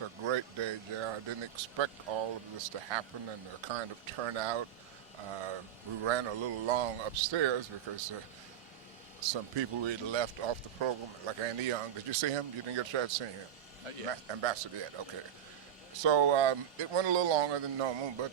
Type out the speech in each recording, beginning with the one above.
A great day, Jr. I didn't expect all of this to happen and the kind of turnout. We ran a little long upstairs because some people we had left off the program, like Andy Young. Did you see him? You didn't get a chance to see him. Yeah. Ambassador yet? Okay. So it went a little longer than normal, but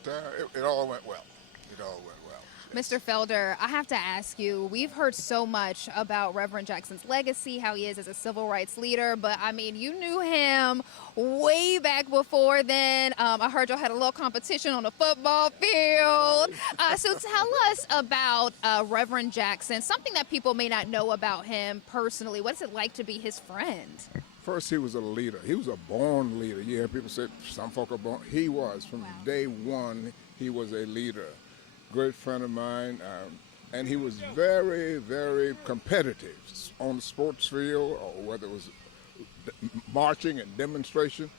it all went well. It all went well. Mr. Yes. Felder, I have to ask you, we've heard so much about Reverend Jackson's legacy, how he is as a civil rights leader, but I mean, you knew him way back before then. I heard y'all had a little competition on the football field. So tell us about Reverend Jackson, something that people may not know about him personally. What's it like to be his friend? First, he was a leader. He was a born leader. You hear people say some folk are born. He was. From day one, he was a leader. Great friend of mine. And he was very, very competitive on the sports field or whether it was marching and demonstration.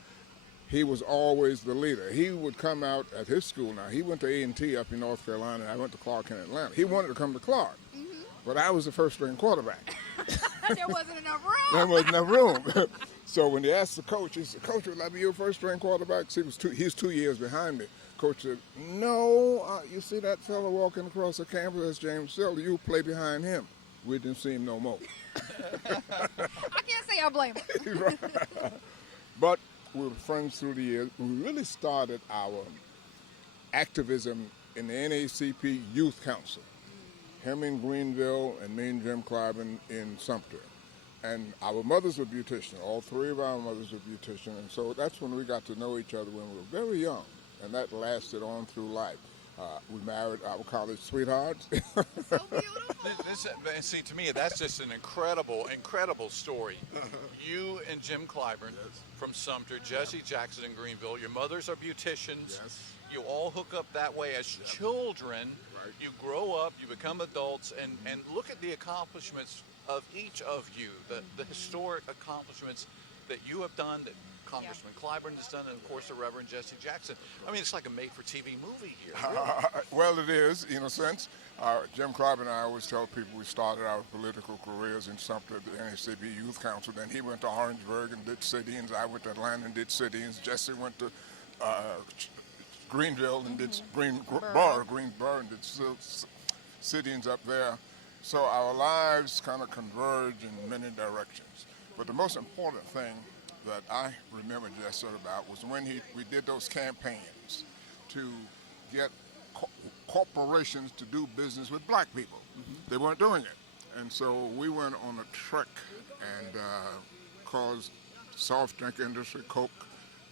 He was always the leader. He would come out at his school now. He went to A&T up in North Carolina, and I went to Clark in Atlanta. He wanted to come to Clark, but I was the first-string quarterback. There wasn't enough room. There wasn't enough room. So when they asked the coach, he said, "Coach, would I be your first-string quarterback?" He's 2 years behind me. Coach said, "No, you see that fellow walking across the campus, that's James Felder. You play behind him." We didn't see him no more. I can't say I blame him. But we were friends through the years. We really started our activism in the NAACP Youth Council. Him in Greenville and me and Jim Clyburn in Sumter. And our mothers were beauticians. All three of our mothers were beauticians. And so that's when we got to know each other when we were very young. And that lasted on through life. We married our college sweethearts. So beautiful. See, to me, that's just an incredible story. You and Jim Clyburn from Sumter, Jesse Jackson in Greenville. Your mothers are beauticians. Yes. You all hook up that way as children. Right. You grow up, you become adults, and look at the accomplishments of each of you, the historic accomplishments that you have done, that Congressman Clyburn has done, and of course the Reverend Jesse Jackson. I mean, it's like a made-for-TV movie here. Really. Well, it is, in a sense. Jim Clyburn and I always tell people we started our political careers in Sumter at the NACB Youth Council. Then he went to Orangeburg and did sit-ins. I went to Atlanta and did sit-ins. Jesse went to Greenville and did Greensboro and did sit-ins up there. So our lives kind of converge in many directions. But the most important thing that I remember Jesse about was when we did those campaigns to get corporations to do business with black people. They weren't doing it. And so we went on a trek and caused the soft drink industry, Coke,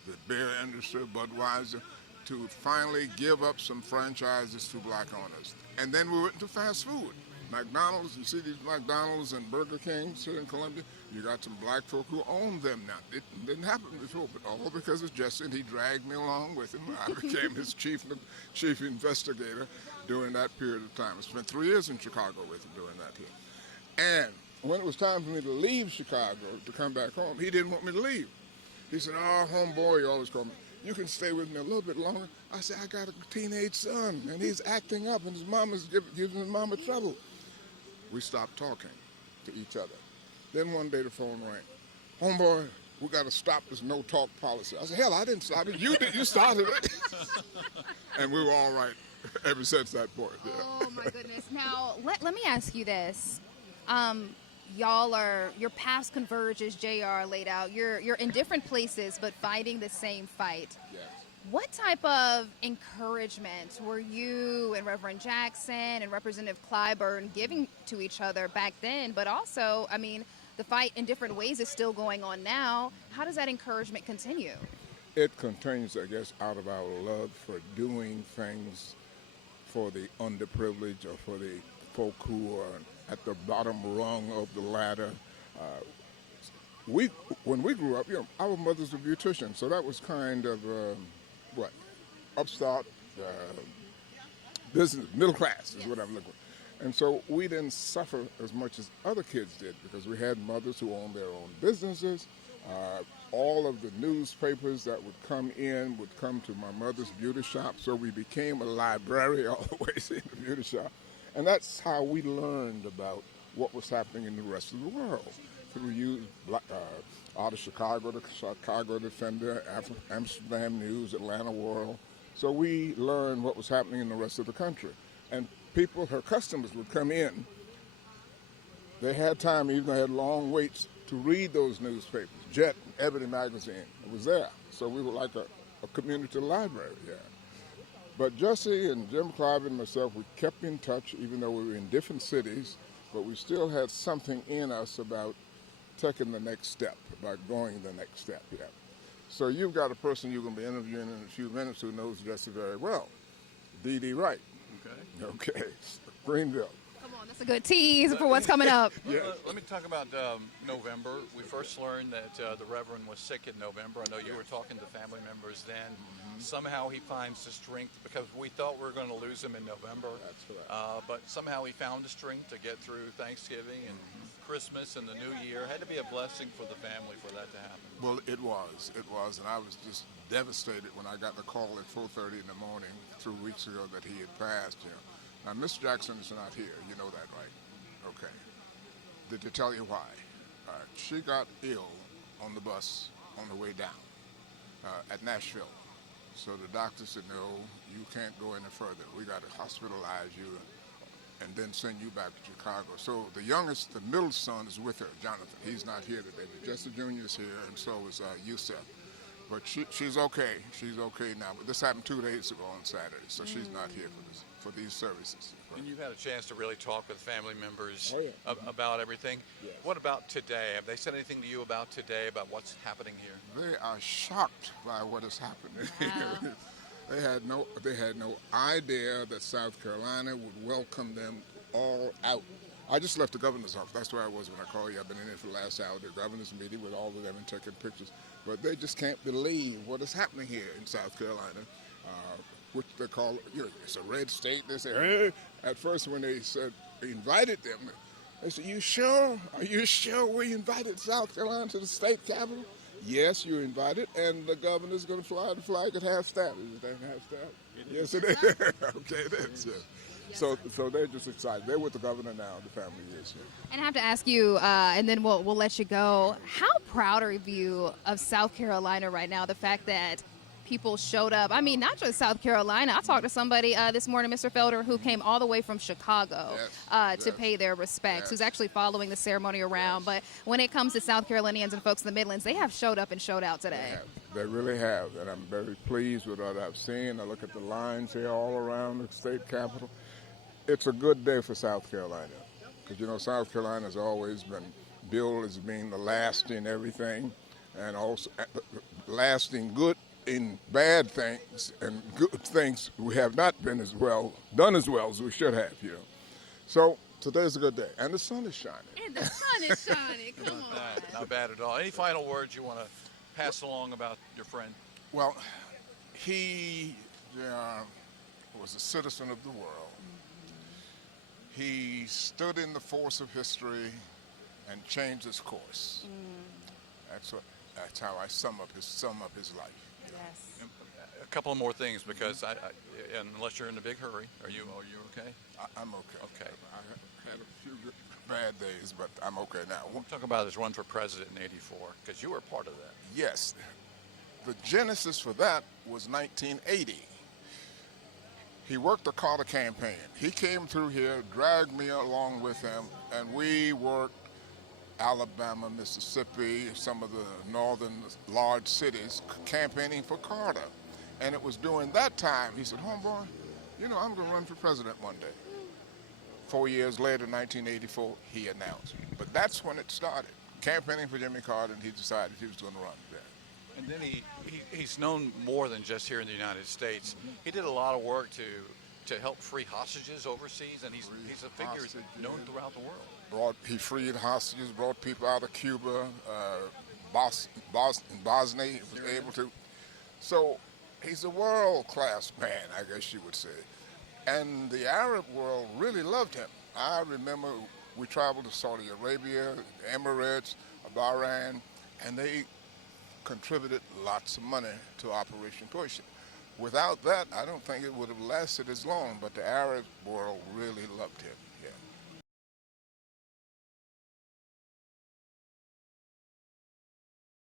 the beer industry, Budweiser, to finally give up some franchises to black owners. And then we went into fast food. McDonald's, you see these McDonald's and Burger Kings here in Columbia, you got some black folk who own them now. It didn't happen before, but all because of Jesse, and he dragged me along with him. I became his chief investigator during that period of time. I spent 3 years in Chicago with him during that period. And when it was time for me to leave Chicago to come back home, he didn't want me to leave. He said, "Oh, homeboy," he always called me, "you can stay with me a little bit longer." I said, "I got a teenage son, and he's acting up, and his mama's giving his mama trouble." We stopped talking to each other. Then one day the phone rang. "Homeboy, we got to stop this no-talk policy." I said, "Hell, I didn't stop it. You did. You started it." And we were all right ever since that point. Yeah. Oh my goodness. Now, let me ask you this. Your paths converge as JR laid out. You're in different places but fighting the same fight. Yes. What type of encouragement were you and Reverend Jackson and Representative Clyburn giving to each other back then? But also, I mean, the fight in different ways is still going on now. How does that encouragement continue? It continues, I guess, out of our love for doing things for the underprivileged or for the folk who are at the bottom rung of the ladder. When we grew up, our mothers were beauticians, so that was kind of upstart business, middle class is what I'm looking for. And so we didn't suffer as much as other kids did because we had mothers who owned their own businesses. All of the newspapers that would come in would come to my mother's beauty shop, so we became a library always in the beauty shop. And that's how we learned about what was happening in the rest of the world. We used out of Chicago, the Chicago Defender, Amsterdam News, Atlanta World. So we learned what was happening in the rest of the country. And people, her customers would come in. They had time, even though they had long waits, to read those newspapers. Jet, Ebony Magazine, it was there. So we were like a community library, yeah. But Jesse and Jim Clive and myself, we kept in touch, even though we were in different cities, but we still had something in us about taking the next step, about going the next step, yeah. So you've got a person you're going to be interviewing in a few minutes who knows Jesse very well, Dee Dee Wright. Okay, Greenville. Come on, that's a good tease for what's coming up. Yes. Let me talk about November. We first learned that the Reverend was sick in November. I know you were talking to family members then. Somehow he finds the strength, because we thought we were going to lose him in November. That's correct. But somehow he found the strength to get through Thanksgiving and Christmas and the New Year. It had to be a blessing for the family for that to happen. Well, it was, and I was just devastated when I got the call at 4:30 in the morning 2 weeks ago that he had passed. You know. Now, Miss Jackson is not here. You know that, right? Okay. Did they tell you why? She got ill on the bus on the way down at Nashville. So the doctor said, no, you can't go any further. We got to hospitalize you and then send you back to Chicago. So the youngest, the middle son is with her, Jonathan. He's not here today, but Jesse Jr. is here, and so is Yusef. But she's okay. She's okay now. But this happened 2 days ago on Saturday, so she's not here for these services. And you've had a chance to really talk with family members Oh, yeah. about everything. Yes. What about today? Have they said anything to you about today, about what's happening here? They are shocked by what has happened here. They had no idea that South Carolina would welcome them all out. I just left the governor's office. That's where I was when I called you. I've been in there for the last hour, the governor's meeting with all of them and taking pictures. But they just can't believe what is happening here in South Carolina, which they call, it's a red state. They say, hey. At first when they said, they invited them, they said, you sure? Are you sure we invited South Carolina to the state capitol? Yes, you're invited, and the governor's going to fly the flag at half-staff. Is it half-staff? Yes, it is. Okay, it is. Yeah. So they're just excited. They're with the governor now. The family is. Yeah. And I have to ask you, and then we'll let you go. How proud are you of South Carolina right now? The fact that people showed up. I mean, not just South Carolina. I talked to somebody this morning, Mr. Felder, who came all the way from Chicago to pay their respects, who's actually following the ceremony around. But when it comes to South Carolinians and folks in the Midlands, they have showed up and showed out today. They really have, and I'm very pleased with what I've seen. I look at the lines here all around the state capitol. It's a good day for South Carolina, because, South Carolina has always been billed as being the last in everything, and also lasting good in bad things, and good things we have not been done as well as we should have, So today's a good day, and the sun is shining. And the sun is shining. Come on. Not bad at all. Any final words you want to pass along about your friend? Well, he was a citizen of the world. He stood in the force of history and changed his course. That's how I sum up his life. Yes. A couple of more things, because unless you're in a big hurry, are you okay? I'm okay. Okay. I had a few bad days, but I'm okay now. We'll talk about his run for president in '84, because you were part of that. Yes. The genesis for that was 1980. He worked the Carter campaign. He came through here, dragged me along with him, and we worked Alabama, Mississippi, some of the northern large cities campaigning for Carter. And it was during that time, he said, homeboy, I'm going to run for president one day. 4 years later, 1984, he announced. But that's when it started, campaigning for Jimmy Carter, and he decided he was going to run there. And then he's known more than just here in the United States. He did a lot of work to help free hostages overseas, and he's a figure known throughout the world. He freed hostages, brought people out of Cuba, Bosnia, he was able to. So he's a world-class man, I guess you would say. And the Arab world really loved him. I remember we traveled to Saudi Arabia, the Emirates, Bahrain, and they contributed lots of money to Operation Push It. Without that, I don't think it would have lasted as long, but the Arab world really loved him.